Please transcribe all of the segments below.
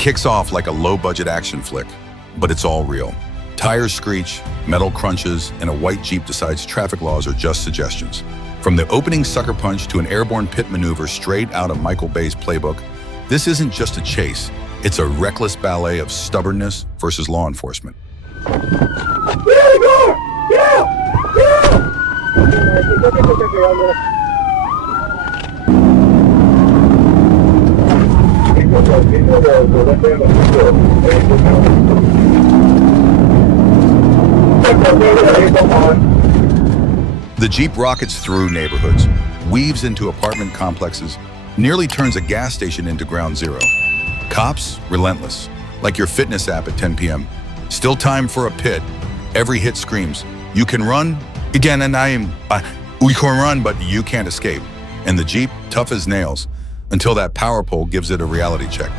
kicks off like a low-budget action flick, but it's all real. Tires screech, metal crunches, and a white Jeep decides traffic laws are just suggestions. From the opening sucker punch to an airborne pit maneuver straight out of Michael Bay's playbook, this isn't just a chase, it's a reckless ballet of stubbornness versus law enforcement. The Jeep rockets through neighborhoods, weaves into apartment complexes, nearly turns a gas station into ground zero. Cops, relentless, like your fitness app at 10 p.m. Still time for a pit. Every hit screams, you can run, again, and we can run, but you can't escape. And the Jeep, tough as nails, until that power pole gives it a reality check.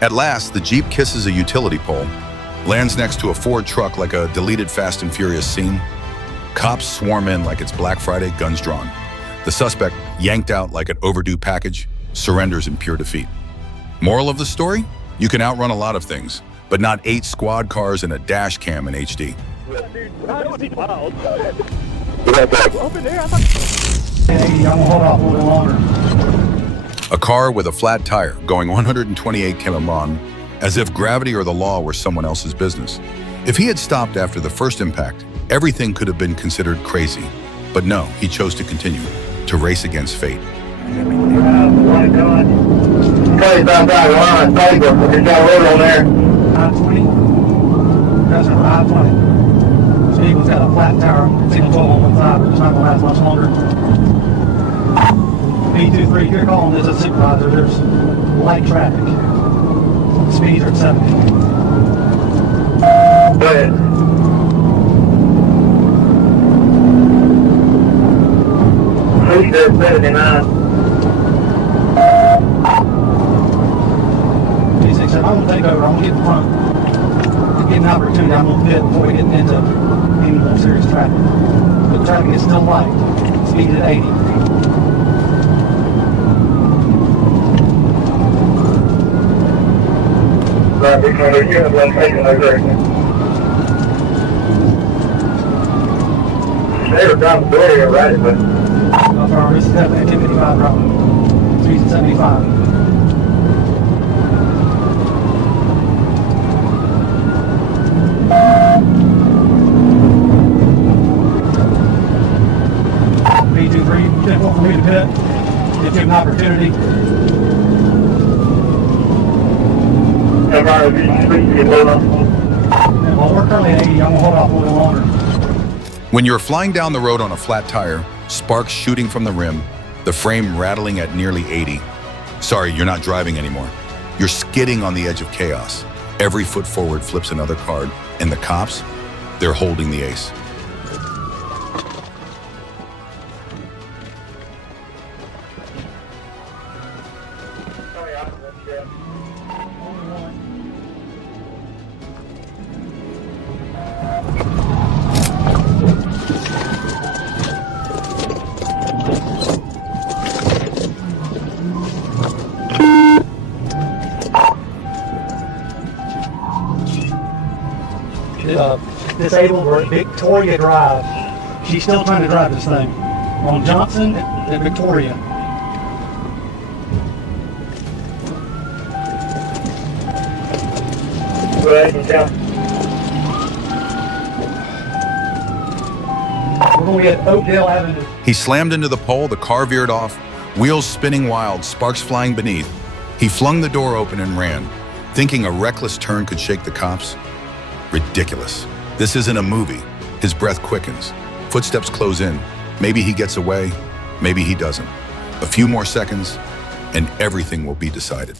At last, the Jeep kisses a utility pole, lands next to a Ford truck like a deleted Fast and Furious scene. Cops swarm in like it's Black Friday, guns drawn. The suspect, yanked out like an overdue package, surrenders in pure defeat. Moral of the story? You can outrun a lot of things, but not 8 squad cars and a dash cam in HD. A car with a flat tire going 128 km/h, as if gravity or the law were someone else's business. If he had stopped after the first impact, everything could have been considered crazy. But no, he chose to continue, to race against fate. Vehicle's got a flat tire, single 12 on one side, but it's not going to last much longer. B23, you're calling this a supervisor, there's light traffic. Speeds are at 70. Go ahead. Police are at 79. D6 said, I'm going to take over, I'm going to get in front. To get an opportunity, I'm going to pit before we get into any more serious traffic. But the traffic is still light. Speed at 80. Right, we can you have one taken over. They were down the door here, right? But this is definitely 1055 driving. Speeds at 75. For me to pit, give him an opportunity. Well, we're currently at 80. I'm gonna hold off a little longer. When you're flying down the road on a flat tire, sparks shooting from the rim, the frame rattling at nearly 80. Sorry, you're not driving anymore. You're skidding on the edge of chaos. Every foot forward flips another card, and the cops, they're holding the ace. Disabled, we're at Victoria Drive. She's still trying to drive this thing. We're on Johnson and Victoria. We're going to get Oakdale Avenue. He slammed into the pole, the car veered off, wheels spinning wild, sparks flying beneath. He flung the door open and ran, thinking a reckless turn could shake the cops. Ridiculous. This isn't a movie. His breath quickens. Footsteps close in. Maybe he gets away, maybe he doesn't. A few more seconds, and everything will be decided.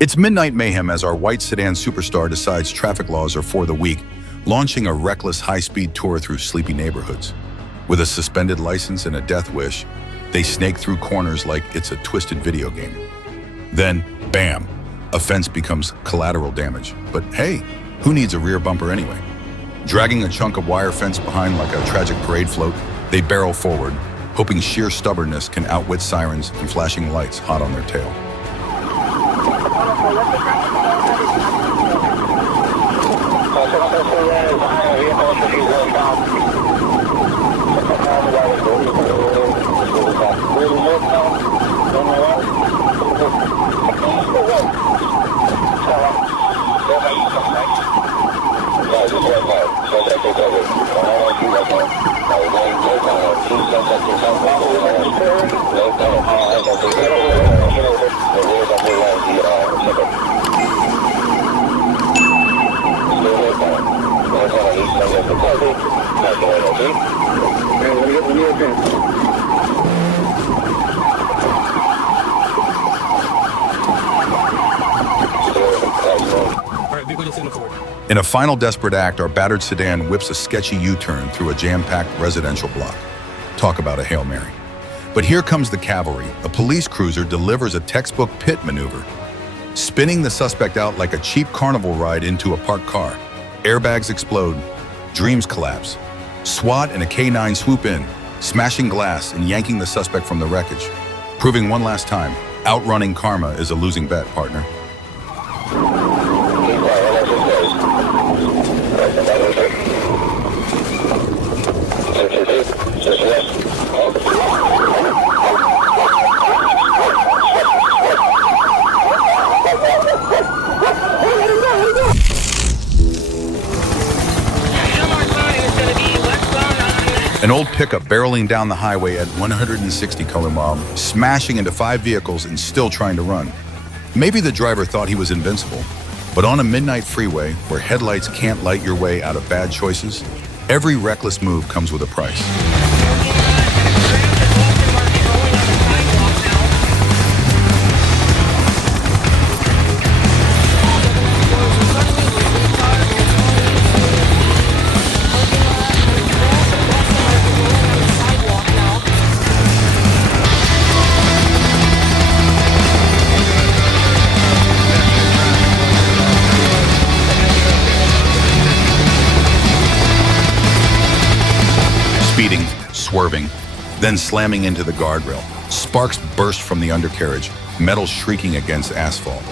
It's midnight mayhem as our white sedan superstar decides traffic laws are for the weak, launching a reckless high-speed tour through sleepy neighborhoods. With a suspended license and a death wish, they snake through corners like it's a twisted video game. Then, bam, a fence becomes collateral damage. But hey, who needs a rear bumper anyway? Dragging a chunk of wire fence behind like a tragic parade float, they barrel forward, hoping sheer stubbornness can outwit sirens and flashing lights hot on their tail. In a final desperate act, our battered sedan whips a sketchy U-turn through a jam-packed residential block. Talk about a Hail Mary. But here comes the cavalry. A police cruiser delivers a textbook pit maneuver, spinning the suspect out like a cheap carnival ride into a parked car. Airbags explode, dreams collapse. SWAT and a K9 swoop in, smashing glass and yanking the suspect from the wreckage, proving one last time, outrunning karma is a losing bet, partner. An old pickup barreling down the highway at 160 km/h, smashing into 5 vehicles and still trying to run. Maybe the driver thought he was invincible, but on a midnight freeway where headlights can't light your way out of bad choices, every reckless move comes with a price. Speeding, swerving, then slamming into the guardrail. Sparks burst from the undercarriage, metal shrieking against asphalt.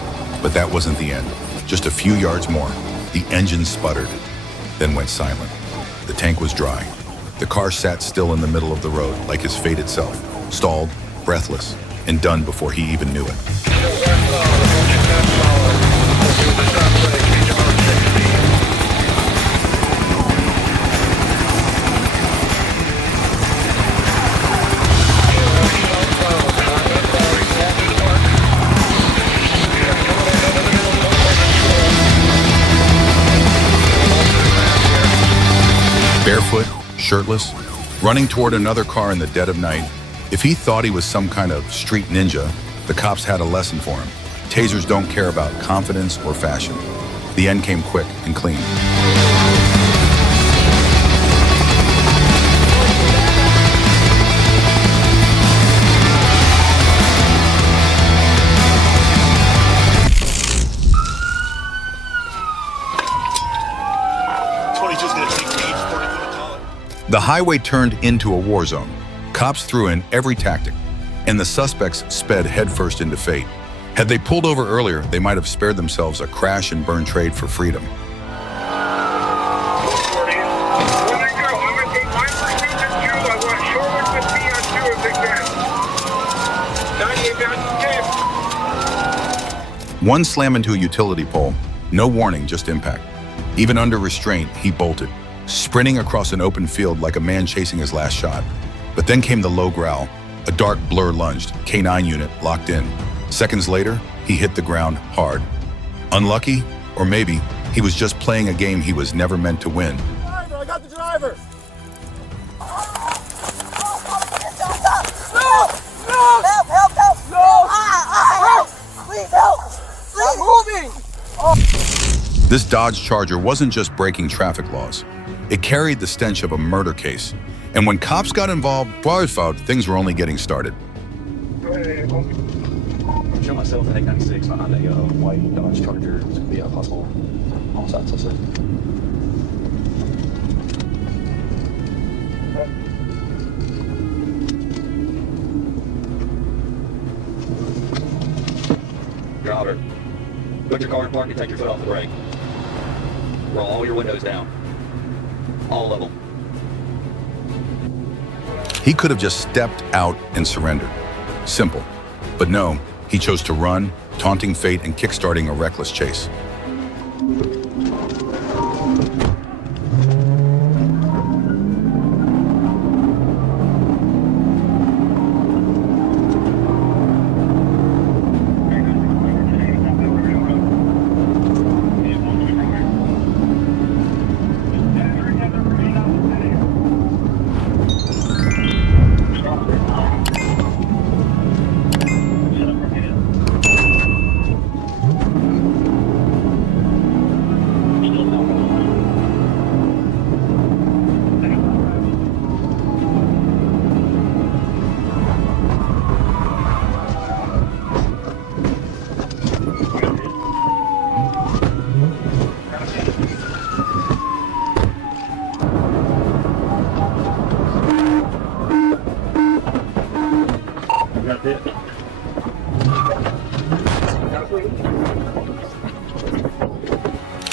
But that wasn't the end. Just a few yards more, the engine sputtered, then went silent. The tank was dry. The car sat still in the middle of the road, like his fate itself, stalled, breathless, and done before he even knew it. Barefoot, shirtless, running toward another car in the dead of night. If he thought he was some kind of street ninja, the cops had a lesson for him. Tasers don't care about confidence or fashion. The end came quick and clean. The highway turned into a war zone. Cops threw in every tactic, and the suspects sped headfirst into fate. Had they pulled over earlier, they might have spared themselves a crash and burn trade for freedom. One slam into a utility pole, no warning, just impact. Even under restraint, he bolted, sprinting across an open field like a man chasing his last shot. But then came the low growl. A dark blur lunged, K9 unit locked in. Seconds later, he hit the ground hard. Unlucky, or maybe he was just playing a game he was never meant to win. I got the driver! No! No! Help! Help! Help! No! Help! Please help! Please Stop moving! This Dodge Charger wasn't just breaking traffic laws. It carried the stench of a murder case. And when cops got involved, things were only getting started. Show myself an 896 behind a white Dodge Charger. It's going to be a possible homicide suspect. Driver, put your car in park and take your foot off the brake. Roll all your windows down. All of them. He could have just stepped out and surrendered. Simple. But no, he chose to run, taunting fate and kickstarting a reckless chase.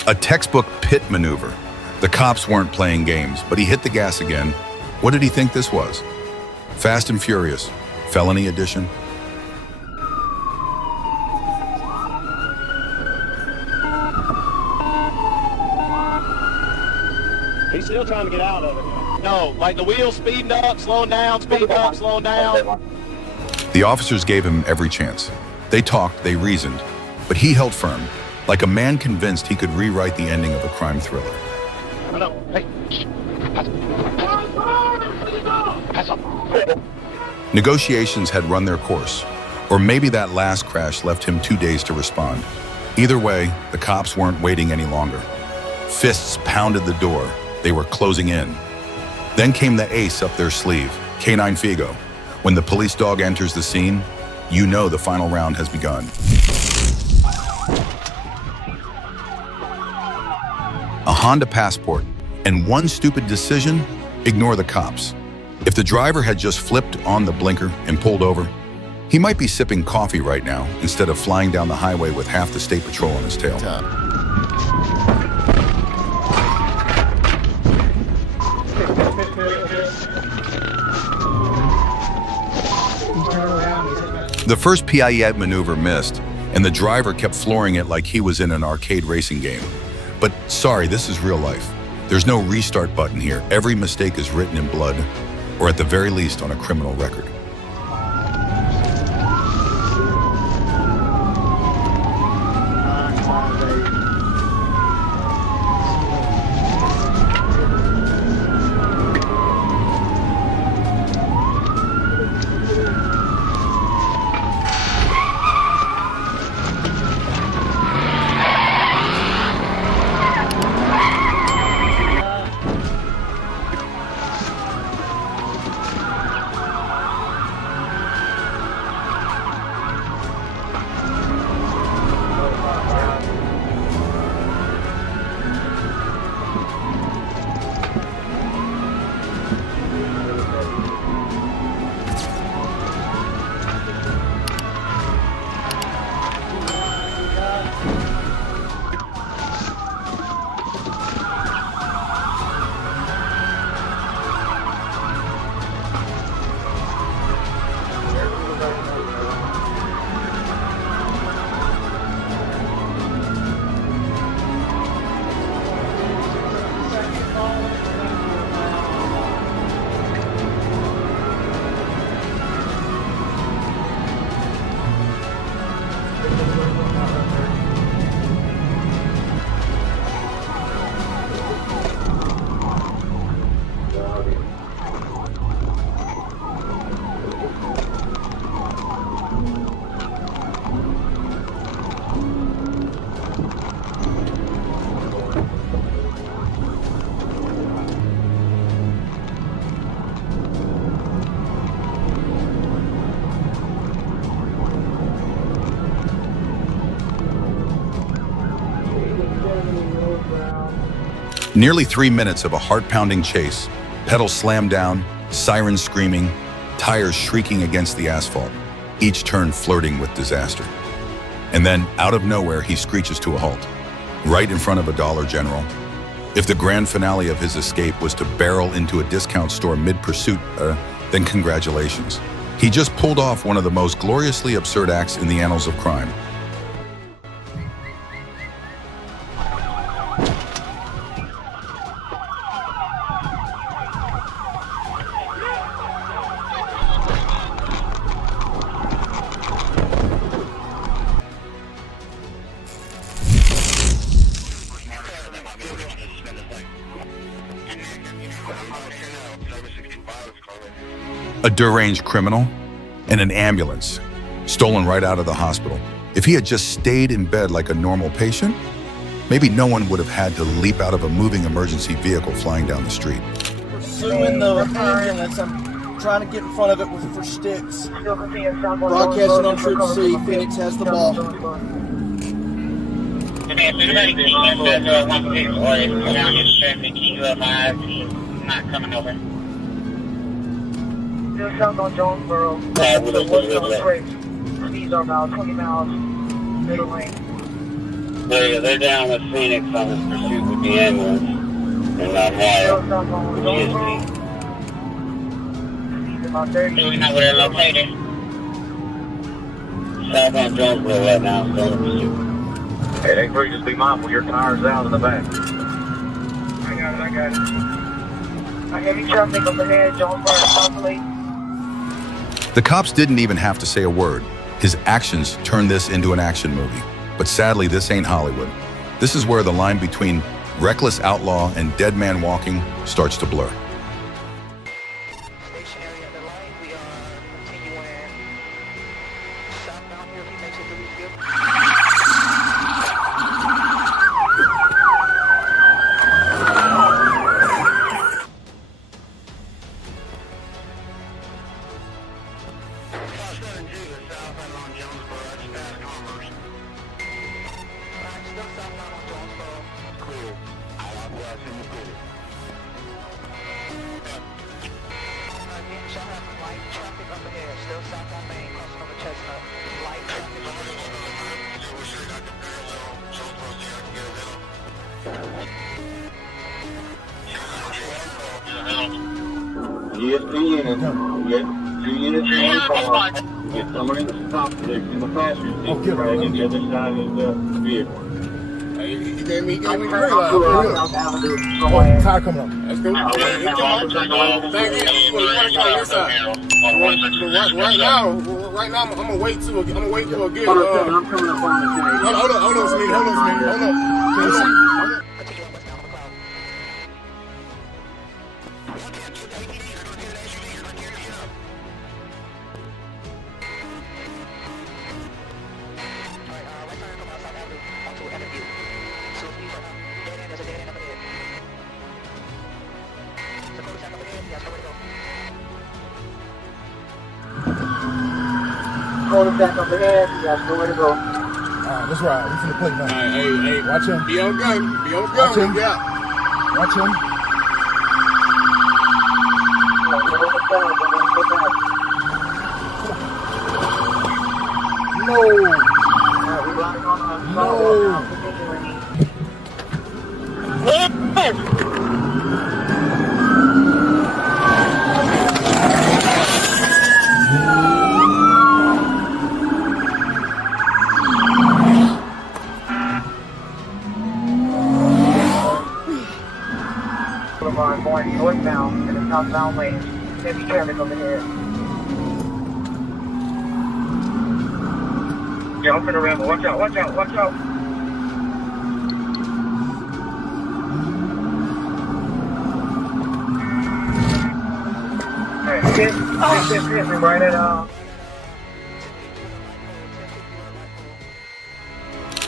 A textbook pit maneuver. The cops weren't playing games, but he hit the gas again. What did he think this was? Fast and Furious, felony edition? He's still trying to get out of it. No, like the wheels speeding up, slowing down, speeding up, slowing down. The officers gave him every chance. They talked, they reasoned, but he held firm, like a man convinced he could rewrite the ending of a crime thriller. Negotiations had run their course, or maybe that last crash left him 2 days to respond. Either way, the cops weren't waiting any longer. Fists pounded the door. They were closing in. Then came the ace up their sleeve, Canine Figo. When the police dog enters the scene, you know the final round has begun. A Honda Passport, and one stupid decision, ignore the cops. If the driver had just flipped on the blinker and pulled over, he might be sipping coffee right now instead of flying down the highway with half the state patrol on his tail. The first Piaget maneuver missed, and the driver kept flooring it like he was in an arcade racing game. But sorry, this is real life. There's no restart button here. Every mistake is written in blood, or at the very least on a criminal record. Nearly 3 minutes of a heart-pounding chase, pedals slammed down, sirens screaming, tires shrieking against the asphalt, each turn flirting with disaster. And then, out of nowhere, he screeches to a halt, right in front of a Dollar General. If the grand finale of his escape was to barrel into a discount store mid-pursuit, then congratulations. He just pulled off one of the most gloriously absurd acts in the annals of crime. A deranged criminal and an ambulance, stolen right out of the hospital. If he had just stayed in bed like a normal patient, maybe no one would have had to leap out of a moving emergency vehicle flying down the street. Pursuing the ambulance, I'm trying to get in front of it for sticks. Broadcasting on Trip C, Phoenix has the ball. Not coming over. Still south on Jonesboro. Speeds are about 20 miles, middle lane. They're down with Phoenix on this pursuit with the ambulance. And I'm Still south on Jonesboro. Speeds about 30. Do we know where they're located? South on Jonesboro right now, still in the pursuit. Hey, they free, just be mindful, your tire's out in the back. I got it. I heavy traffic up ahead, Jonesboro, southly. The cops didn't even have to say a word. His actions turned this into an action movie. But sadly, this ain't Hollywood. This is where the line between reckless outlaw and dead man walking starts to blur. Station area at the light, we are continuing southbound here, if he makes it through, he's good. ESPN and get 2 units in one car. Get someone in the top in the passenger seat. Right on the other side of the vehicle. He gave me green light. South Avenue, Car coming up. Let's go. Thank you. Your side. Right now, I'm gonna wait till a good. I'm coming up on the train. Hold on, Smitty. Hold on. Hold him back up ahead, you got nowhere to go. Alright, let's ride. We finna play now. Hey, Watch him. be on gun. Watch him. Yeah. Watch him. No. Going northbound in the southbound lane. Heavy traffic over here. Yeah, I'm finna ramble. Watch out. Hey, hit me right at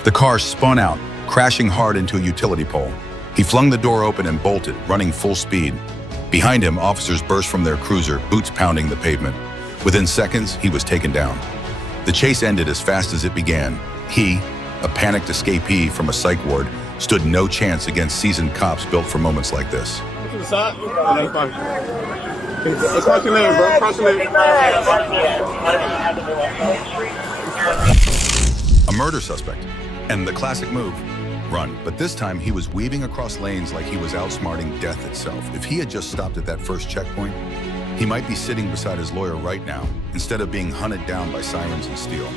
The car spun out, crashing hard into a utility pole. He flung the door open and bolted, running full speed. Behind him, officers burst from their cruiser, boots pounding the pavement. Within seconds, he was taken down. The chase ended as fast as it began. He, a panicked escapee from a psych ward, stood no chance against seasoned cops built for moments like this. To the side. Oh, that's fine. Cross your lane, bro. Cross your lane. A murder suspect, and the classic move, run. But this time he was weaving across lanes like he was outsmarting death itself. If he had just stopped at that first checkpoint, he might be sitting beside his lawyer right now, instead of being hunted down by sirens and steel.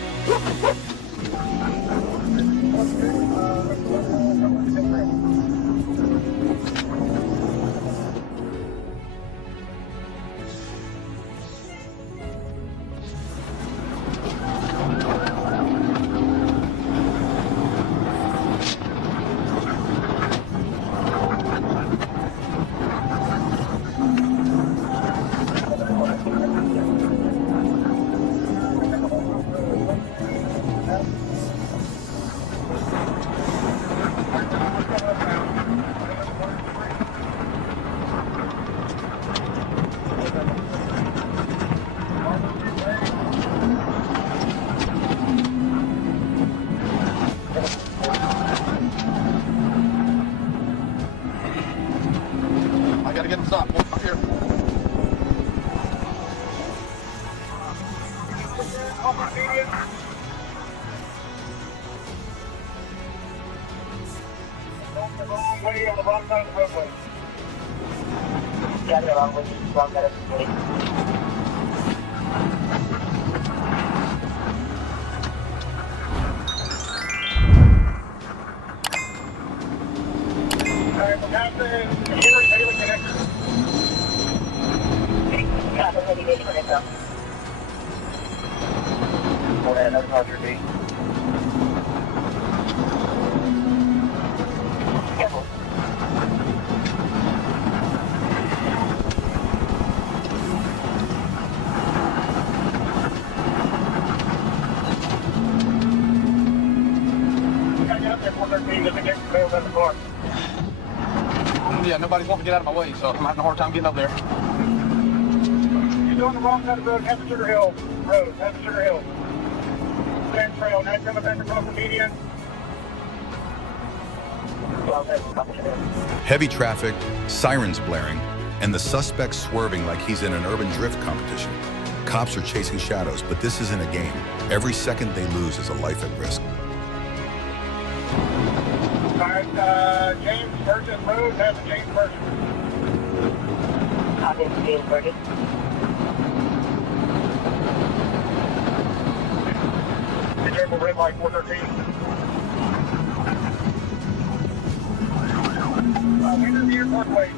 I gotta get him stopped. Up here. Way on the wrong side of the roadway. Yeah, the wrong way. Wrong side of the roadway. Alright, we're past the Henry-Bailey connector. Got the Henry-Bailey connector. Hold on, another 100 feet. Careful. We gotta get up there 413 just to get the mail in the car. Yeah, nobody's wanting to get out of my way, so I'm having a hard time getting up there. You're on the wrong side of the road, head to Sugar Hill Road, head to Sugar Hill. Sand trail, next time back across the median. Heavy traffic, sirens blaring, and the suspect swerving like he's in an urban drift competition. Cops are chasing shadows, but this isn't a game. Every second they lose is a life at risk. Alright, James Burgess Road, that's James Burgess. Copy, James Burgess. Be careful, red light 413. Enter the airport way.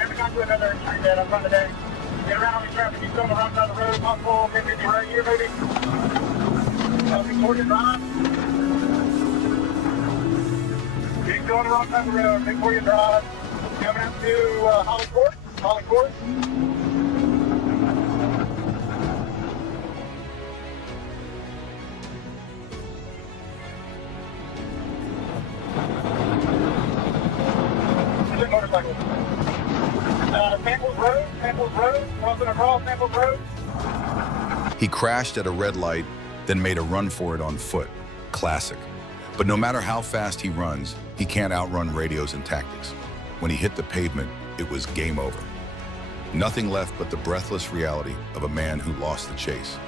Every time to another street bed, I'm trying to get around the traffic. You still on the wrong side of the road, possible, maybe right here, maybe. Victoria Drive. You still on the wrong side of the road, Victoria Drive. Coming up to Holly Court. Holly Court. Motorcycle. Samples Road, crossing across Samples Road. He crashed at a red light, then made a run for it on foot. Classic. But no matter how fast he runs, he can't outrun radios and tactics. When he hit the pavement, it was game over. Nothing left but the breathless reality of a man who lost the chase.